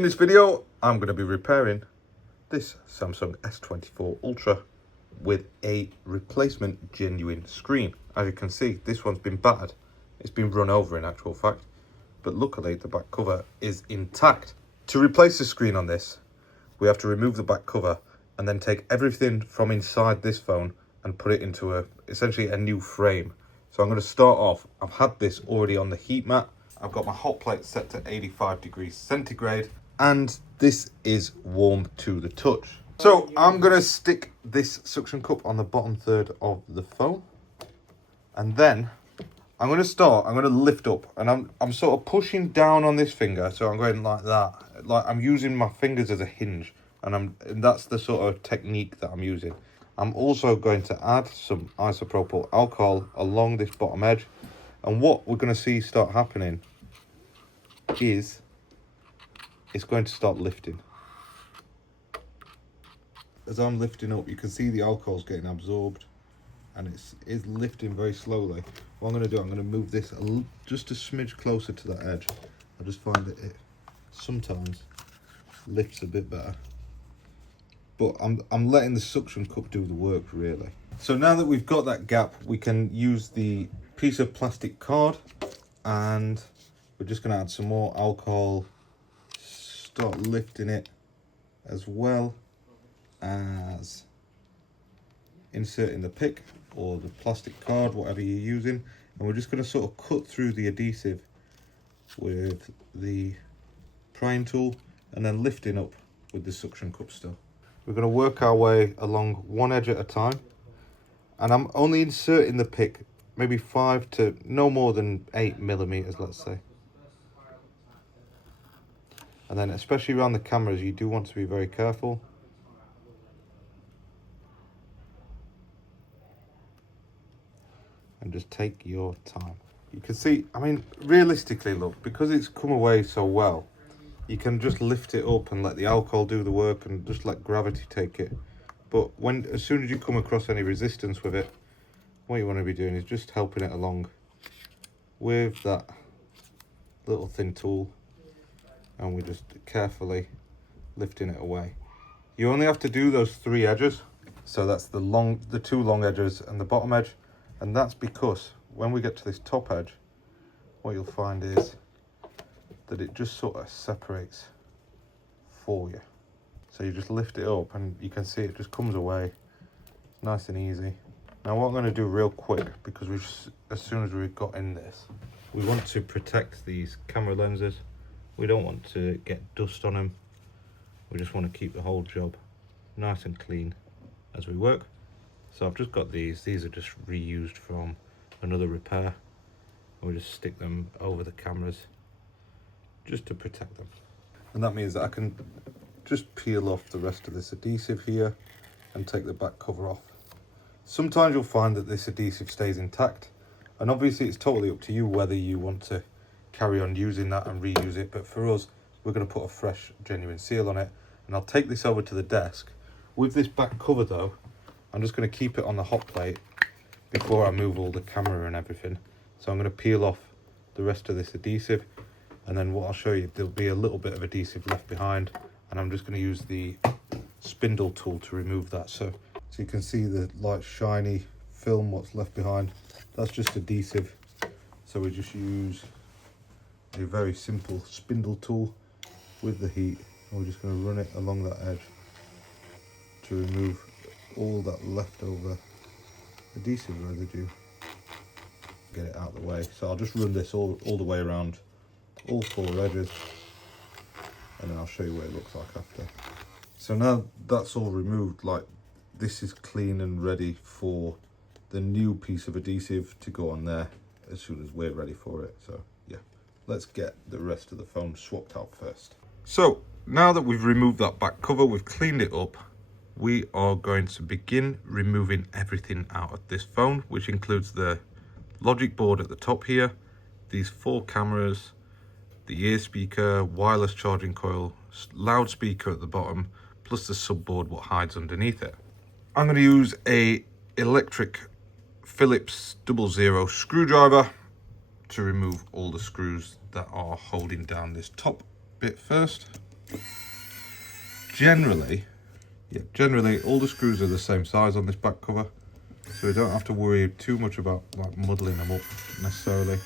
In this video, I'm going to be repairing this Samsung S24 Ultra with a replacement genuine screen. As you can see, this one's been battered. It's been run over in actual fact, but luckily the back cover is intact. To replace the screen on this, we have to remove the back cover and then take everything from inside this phone and put it into essentially a new frame. So I'm going to start off. I've had this already on the heat mat. I've got my hot plate set to 85 degrees centigrade. And this is warm to the touch. So I'm going to stick this suction cup on the bottom third of the phone. And then I'm going to lift up. And I'm sort of pushing down on this finger. So I'm going like that. Like I'm using my fingers as a hinge. And that's the sort of technique that I'm using. I'm also going to add some isopropyl alcohol along this bottom edge. And what we're going to see start happening is it's going to start lifting. As I'm lifting up, you can see the alcohol's getting absorbed and it's lifting very slowly. What I'm going to do, I'm going to move this just a smidge closer to that edge. I just find that it sometimes lifts a bit better. But I'm letting the suction cup do the work really. So now that we've got that gap, we can use the piece of plastic card and we're just going to add some more alcohol. Start lifting it as well as inserting the pick or the plastic card, whatever you're using, and we're just going to sort of cut through the adhesive with the prying tool and then lifting up with the suction cup still. We're going to work our way along one edge at a time, and I'm only inserting the pick maybe 5 to no more than 8 millimeters, let's say. And then especially around the cameras, you do want to be very careful. And just take your time. You can see, I mean, realistically, look, because it's come away so well, you can just lift it up and let the alcohol do the work and just let gravity take it. But as soon as you come across any resistance with it, what you want to be doing is just helping it along with that little thin tool. And we're just carefully lifting it away. You only have to do those 3 edges. So that's the 2 long edges and the bottom edge. And that's because when we get to this top edge, what you'll find is that it just sort of separates for you. So you just lift it up and you can see it just comes away nice and easy. Now what I'm going to do real quick, because as soon as we've got in this, we want to protect these camera lenses. We don't want to get dust on them. We just want to keep the whole job nice and clean as we work. So I've just got these. These are just reused from another repair. We'll just stick them over the cameras just to protect them. And that means that I can just peel off the rest of this adhesive here and take the back cover off. Sometimes you'll find that this adhesive stays intact. And obviously it's totally up to you whether you want to carry on using that and reuse it, but for us we're going to put a fresh genuine seal on it. And I'll take this over to the desk. With this back cover though, I'm just going to keep it on the hot plate before I move all the camera and everything. So I'm going to peel off the rest of this adhesive, and then what I'll show you, there'll be a little bit of adhesive left behind, and I'm just going to use the spindle tool to remove that. So you can see the light shiny film, what's left behind, that's just adhesive. So we just use a very simple spindle tool with the heat, and we're just going to run it along that edge to remove all that leftover adhesive residue. Get it out of the way. So I'll just run this all the way around all 4 edges, and then I'll show you what it looks like after. So now that's all removed, like this is clean and ready for the new piece of adhesive to go on there as soon as we're ready for it. So yeah, let's get the rest of the phone swapped out first. So now that we've removed that back cover, we've cleaned it up, we are going to begin removing everything out of this phone, which includes the logic board at the top here, these 4 cameras, the ear speaker, wireless charging coil, loudspeaker at the bottom, plus the subboard what hides underneath it. I'm going to use a electric Phillips 00 screwdriver to remove all the screws that are holding down this top bit first. Generally all the screws are the same size on this back cover, so we don't have to worry too much about like muddling them up necessarily.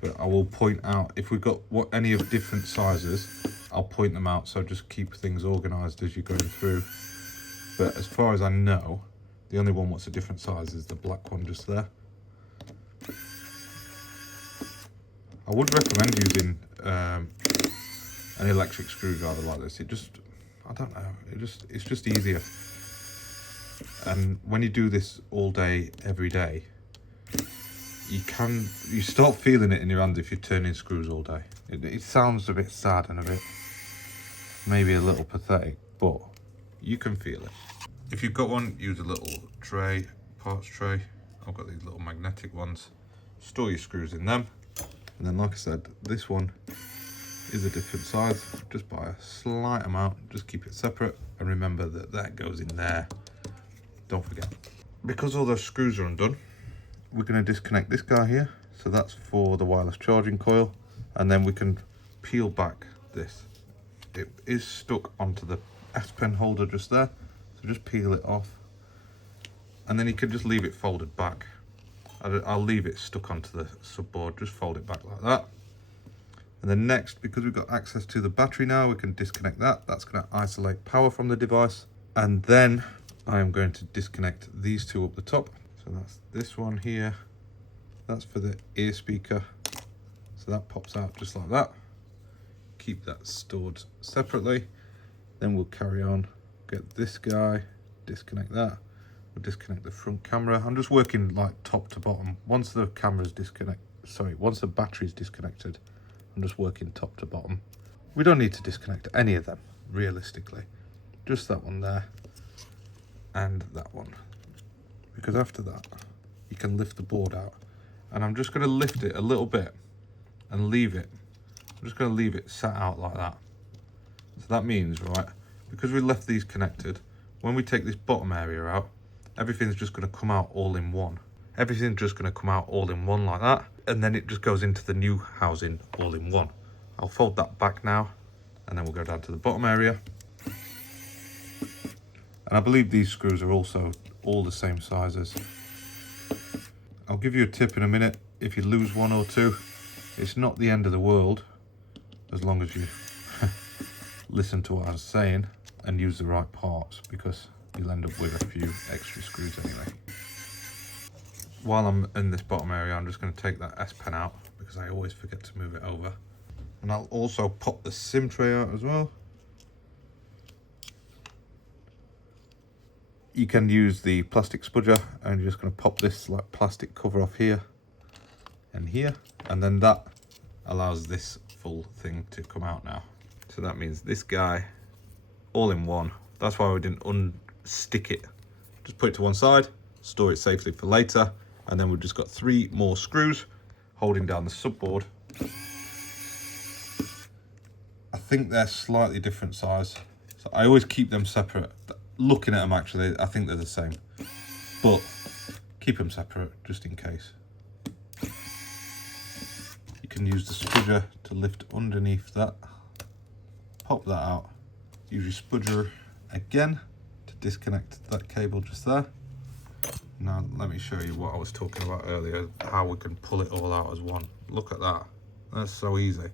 But I will point out if we've got any of different sizes, I'll point them out, so just keep things organised as you're going through. But as far as I know, the only one what's a different size is the black one just there. I would recommend using an electric screwdriver like this. I don't know, it's just easier. And when you do this all day, every day, you start feeling it in your hands if you're turning screws all day. It sounds a bit sad and a bit, maybe a little pathetic, but you can feel it. If you've got one, use a little tray, parts tray. I've got these little magnetic ones. Store your screws in them. And then, like I said, this one is a different size, just by a slight amount. Just keep it separate, and remember that goes in there. Don't forget. Because all those screws are undone, we're going to disconnect this guy here. So that's for the wireless charging coil, and then we can peel back this. It is stuck onto the S Pen holder just there, so just peel it off, and then you can just leave it folded back. I'll leave it stuck onto the subboard, just fold it back like that. And then next, because we've got access to the battery now, we can disconnect that. That's going to isolate power from the device. And then I am going to disconnect these two up the top. So that's this one here. That's for the ear speaker. So that pops out just like that. Keep that stored separately. Then we'll carry on, get this guy, disconnect that. We'll disconnect the front camera. I'm just working like top to bottom. Once the battery's disconnected, I'm just working top to bottom. We don't need to disconnect any of them, realistically. Just that one there and that one. Because after that, you can lift the board out. And I'm just going to lift it a little bit and leave it. I'm just going to leave it sat out like that. So that means, right, because we left these connected, when we take this bottom area out, everything's just going to come out all in one. Everything's just going to come out all in one like that, and then it just goes into the new housing all in one. I'll fold that back now, and then we'll go down to the bottom area. And I believe these screws are also all the same sizes. I'll give you a tip in a minute. If you lose one or two, it's not the end of the world, as long as you listen to what I was saying and use the right parts, because you'll end up with a few extra screws anyway. While I'm in this bottom area, I'm just going to take that S Pen out, because I always forget to move it over. And I'll also pop the SIM tray out as well. You can use the plastic spudger, and you're just going to pop this like plastic cover off here and here, and then that allows this full thing to come out now. So that means this guy all in one. That's why we didn't unstick it. Just put it to one side, store it safely for later, and then we've just got 3 more screws holding down the subboard. I think they're slightly different size, so I always keep them separate. Looking at them, actually, I think they're the same, but keep them separate just in case. You can use the spudger to lift underneath that, pop that out, use your spudger again to disconnect that cable just there. Now let me show you what I was talking about earlier, how we can pull it all out as one. Look at that, that's so easy.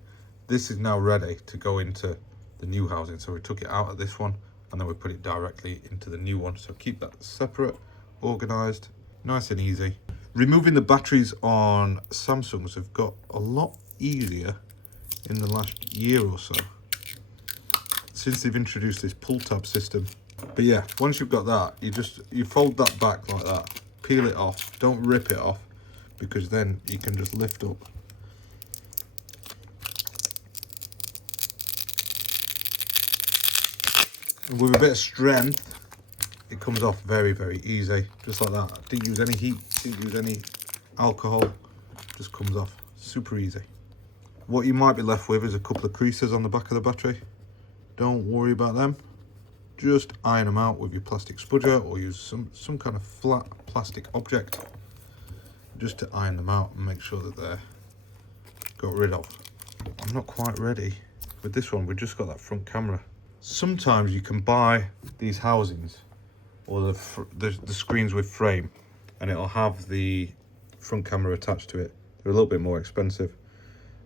This is now ready to go into the new housing, so we took it out of this one and then we put it directly into the new one. So keep that separate, organized, nice and easy. Removing the batteries on Samsungs have got a lot easier in the last year or so, since they've introduced this pull tab system. But yeah, once you've got that, you fold that back like that, peel it off, don't rip it off, because then you can just lift up. And with a bit of strength, it comes off very, very easy, just like that. Didn't use any heat, didn't use any alcohol, just comes off super easy. What you might be left with is a couple of creases on the back of the battery. Don't worry about them. Just iron them out with your plastic spudger, or use some kind of flat plastic object just to iron them out and make sure that they're got rid of. I'm not quite ready With this one, we've just got that front camera. Sometimes you can buy these housings or the screens with frame, and it'll have the front camera attached to it. They're a little bit more expensive,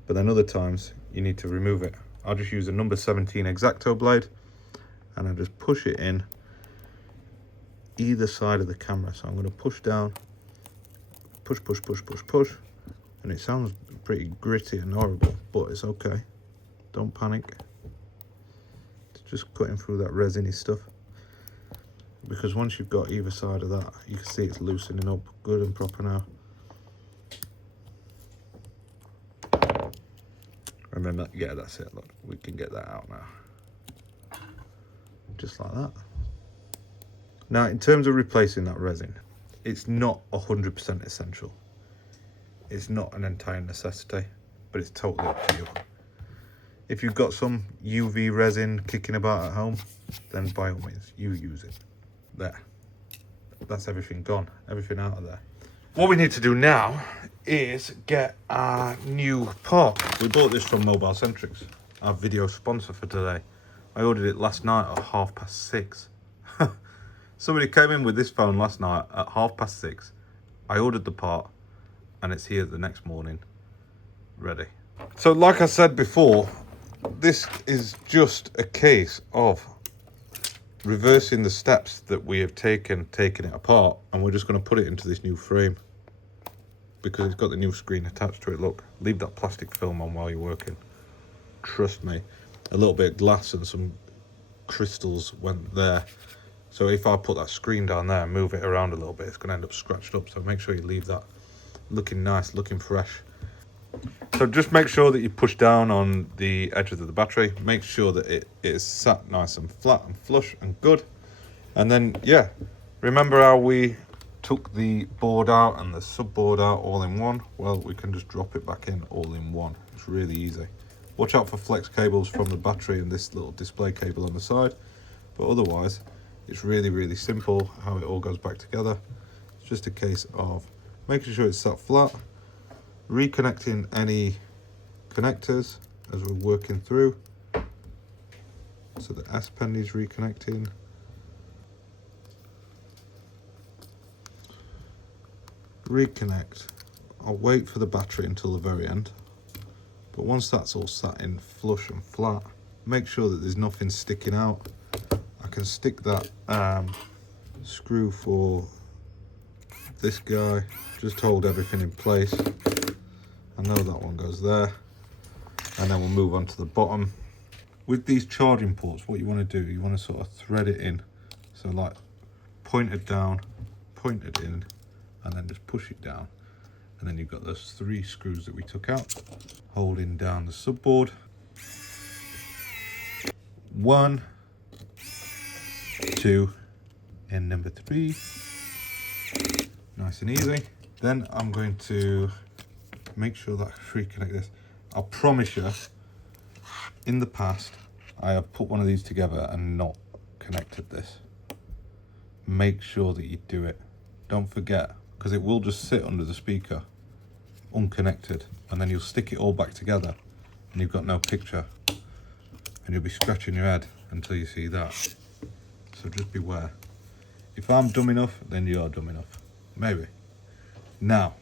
but then other times you need to remove it. I'll just use a number 17 X-Acto blade, and I just push it in either side of the camera. So I'm going to push down, push, and it sounds pretty gritty and horrible, but it's okay. Don't panic. It's just cutting through that resiny stuff, because once you've got either side of that, you can see it's loosening up good and proper now. And then yeah, that's it. Look, we can get that out now, just like that. Now, in terms of replacing that resin, it's not 100% essential. It's not an entire necessity, but it's totally up to you. If you've got some UV resin kicking about at home, then by all means, you use it. There. That's everything gone, everything out of there. What we need to do now is get our new part. We bought this from Mobile Centrics, our video sponsor for today. I ordered it last night at 6:30. Somebody came in with this phone last night at 6:30. I ordered the part and it's here the next morning, ready. So like I said before, this is just a case of reversing the steps that we have taken it apart, and we're just going to put it into this new frame because it's got the new screen attached to it. Look, leave that plastic film on while you're working. Trust me, a little bit of glass and some crystals went there. So if I put that screen down there and move it around a little bit, it's going to end up scratched up. So make sure you leave that looking nice, looking fresh. So just make sure that you push down on the edges of the battery. Make sure that it is sat nice and flat and flush and good. And then, yeah, remember how we took the board out and the subboard out all in one? Well, we can just drop it back in all in one. It's really easy. Watch out for flex cables from the battery and this little display cable on the side. But otherwise, it's really, really simple how it all goes back together. It's just a case of making sure it's sat flat, reconnecting any connectors as we're working through. So the S pen is reconnecting. Reconnect. I'll wait for the battery until the very end. But once that's all sat in flush and flat, make sure that there's nothing sticking out. I can stick that screw for this guy, just hold everything in place. I know that one goes there, and then we'll move on to the bottom. With these charging ports, what you want to do, you want to sort of thread it in, so like point it down, point it in, and then just push it down. And then you've got those 3 screws that we took out, holding down the subboard. 1, 2, and number 3. Nice and easy. Then I'm going to make sure that I reconnect this. I'll promise you, in the past, I have put one of these together and not connected this. Make sure that you do it. Don't forget, because it will just sit under the speaker, unconnected, and then you'll stick it all back together and you've got no picture, and you'll be scratching your head until you see that. So just beware. If I'm dumb enough, then you're dumb enough. Maybe. Now,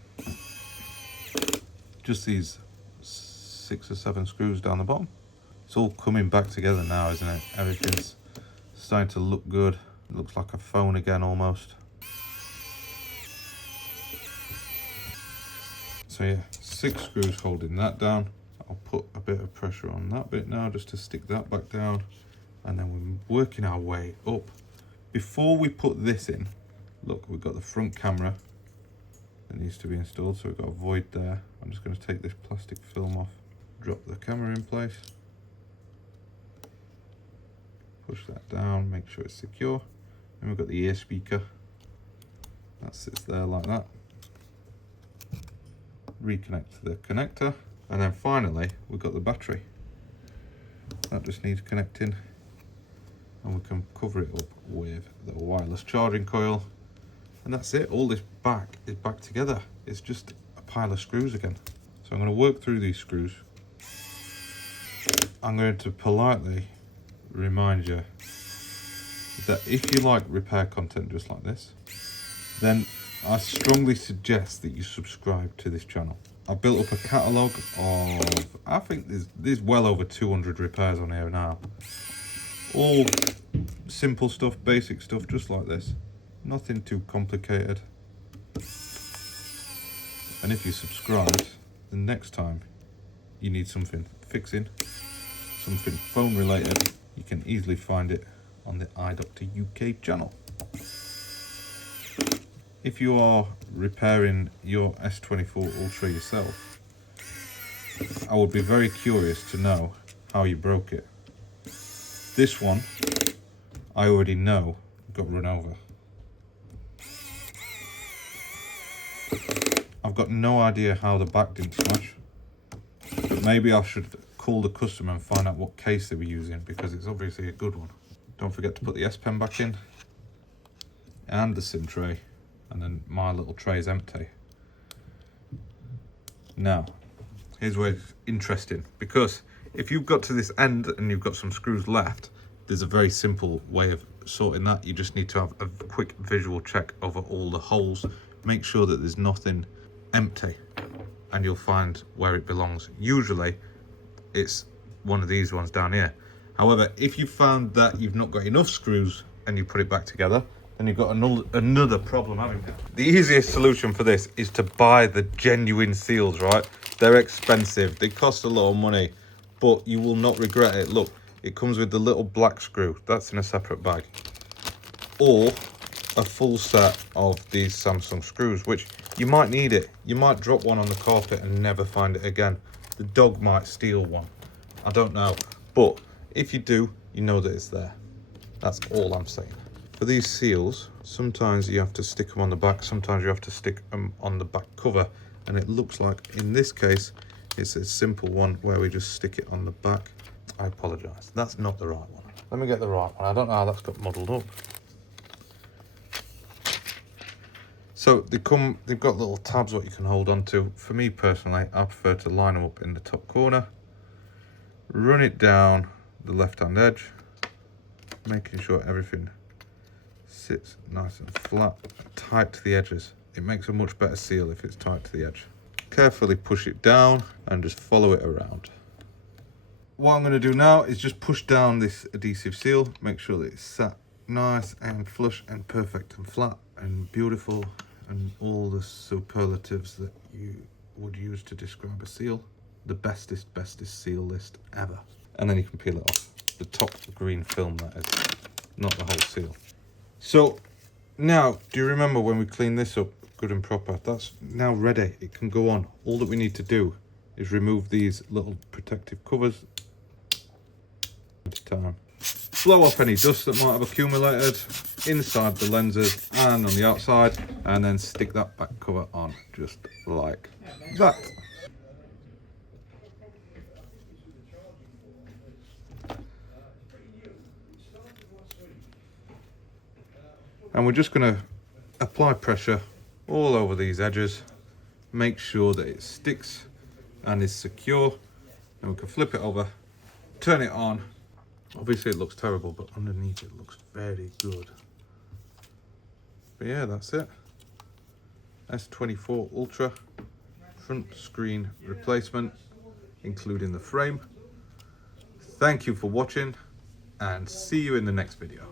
just these 6 or 7 screws down the bottom. It's all coming back together now, isn't it? Everything's starting to look good. It looks like a phone again almost. So yeah, 6 screws holding that down. I'll put a bit of pressure on that bit now just to stick that back down. And then we're working our way up. Before we put this in, look, we've got the front camera that needs to be installed, so we've got a void there. I'm just going to take this plastic film off, drop the camera in place, push that down, make sure it's secure. Then we've got the ear speaker, that sits there like that. Reconnect the connector, and then finally we've got the battery. That just needs connecting, and we can cover it up with the wireless charging coil, and that's it. All this back is back together. It's just a pile of screws again. So I'm going to work through these screws. I'm going to politely remind you that if you like repair content just like this, then I strongly suggest that you subscribe to this channel. I built up a catalogue of, I think there's well over 200 repairs on here now. All simple stuff, basic stuff, just like this. Nothing too complicated. And if you subscribe, the next time you need something fixing, something phone related, you can easily find it on the iDoctor UK channel. If you are repairing your S24 Ultra yourself, I would be very curious to know how you broke it. This one, I already know got run over. I've got no idea how the back didn't smash, but maybe I should call the customer and find out what case they were using, because it's obviously a good one. Don't forget to put the S Pen back in, and the SIM tray, and then my little tray is empty. Now, here's where it's interesting, because if you've got to this end and you've got some screws left, there's a very simple way of sorting that. You just need to have a quick visual check over all the holes, make sure that there's nothing empty, and you'll find where it belongs. Usually it's one of these ones down here. However, if you found that you've not got enough screws and you put it back together, then you've got another problem, haven't you? The easiest solution for this is to buy the genuine seals, right? They're expensive, they cost a lot of money, but you will not regret it. Look, it comes with the little black screw, that's in a separate bag. Or a full set of these Samsung screws, which you might need it. You might drop one on the carpet and never find it again. The dog might steal one, I don't know. But if you do, you know that it's there. That's all I'm saying. For these seals, sometimes you have to stick them on the back, sometimes you have to stick them on the back cover. And it looks like, in this case, it's a simple one where we just stick it on the back. I apologise, that's not the right one. Let me get the right one. I don't know how that's got muddled up. So they've got little tabs what you can hold on to. For me personally, I prefer to line them up in the top corner, run it down the left-hand edge, making sure everything sits nice and flat, tight to the edges. It makes a much better seal if it's tight to the edge. Carefully push it down and just follow it around. What I'm going to do now is just push down this adhesive seal, make sure that it's sat nice and flush and perfect and flat and beautiful, and all the superlatives that you would use to describe a seal. The bestest seal list ever. And then you can peel it off. The top green film, that is, not the whole seal. So now, do you remember when we cleaned this up good and proper? That's now ready, it can go on. All that we need to do is remove these little protective covers at a time. Blow off any dust that might have accumulated inside the lenses and on the outside, and then stick that back cover on just like that. And we're just going to apply pressure all over these edges, make sure that it sticks and is secure, and we can flip it over, turn it on. Obviously it looks terrible, but underneath it looks very good. But yeah, that's it. S24 Ultra front screen replacement, including the frame. Thank you for watching, and see you in the next video.